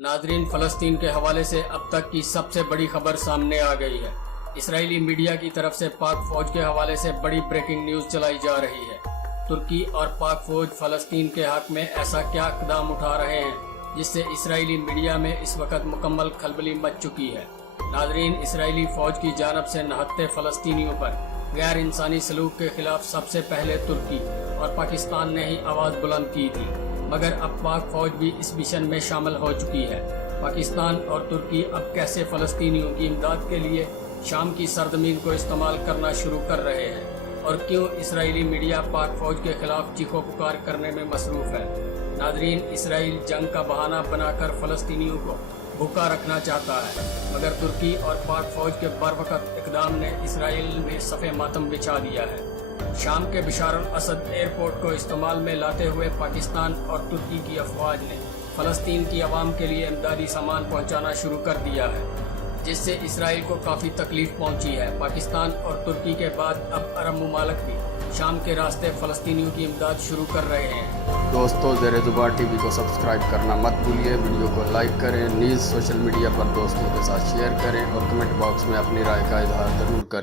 Nadreen, फ़लस्तीन के हवाले से अब तक की सबसे बड़ी खबर सामने आ गई है। इसराइली मीडिया की तरफ से पाक फौज के हवाले से बड़ी ब्रेकिंग न्यूज़ चलाई जा रही है। तुर्की और पाक फौज फ़लस्तीन के हक में ऐसा क्या इक़दाम उठा रहे हैं जिससे इसराइली मीडिया में इस वक्त मुकम्मल खलबली मच चुकी है। नादरीन, इसराइली फौज की जानब से नहत्ते फ़लस्तीनियों पर गैर इंसानी सलूक के खिलाफ सबसे पहले तुर्की और पाकिस्तान ने ही आवाज़ बुलंद की थी, मगर अब पाक फौज भी इस मिशन में शामिल हो चुकी है। पाकिस्तान और तुर्की अब कैसे फ़लस्तीनियों की इमदाद के लिए शाम की सरजमीन को इस्तेमाल करना शुरू कर रहे हैं और क्यों इसराइली मीडिया पाक फौज के खिलाफ चीखो पुकार करने में मसरूफ़ है। नादरीन, इसराइल जंग का बहाना बनाकर फ़लस्तीनियों को भूखा रखना चाहता है, मगर तुर्की और पाक फौज के बरवकत इक़दाम ने इसराइल में सफ़े मातम बिछा दिया है। शाम के बशार अल असद एयरपोर्ट को इस्तेमाल में लाते हुए पाकिस्तान और तुर्की की अफवाज ने फ़लस्तीन की आवाम के लिए इमदादी सामान पहुंचाना शुरू कर दिया है, जिससे इसराइल को काफ़ी तकलीफ पहुंची है। पाकिस्तान और तुर्की के बाद अब अरब ममालिक भी शाम के रास्ते फ़लस्तीनियों की इमदाद शुरू कर रहे हैं। दोस्तों, ज़ेर-ए-ज़ुबान टीवी को सब्सक्राइब करना मत भूलिए। वीडियो को लाइक करें, न्यूज़ सोशल मीडिया पर दोस्तों के साथ शेयर करें और कमेंट बॉक्स में अपनी राय का इजहार ज़रूर करें।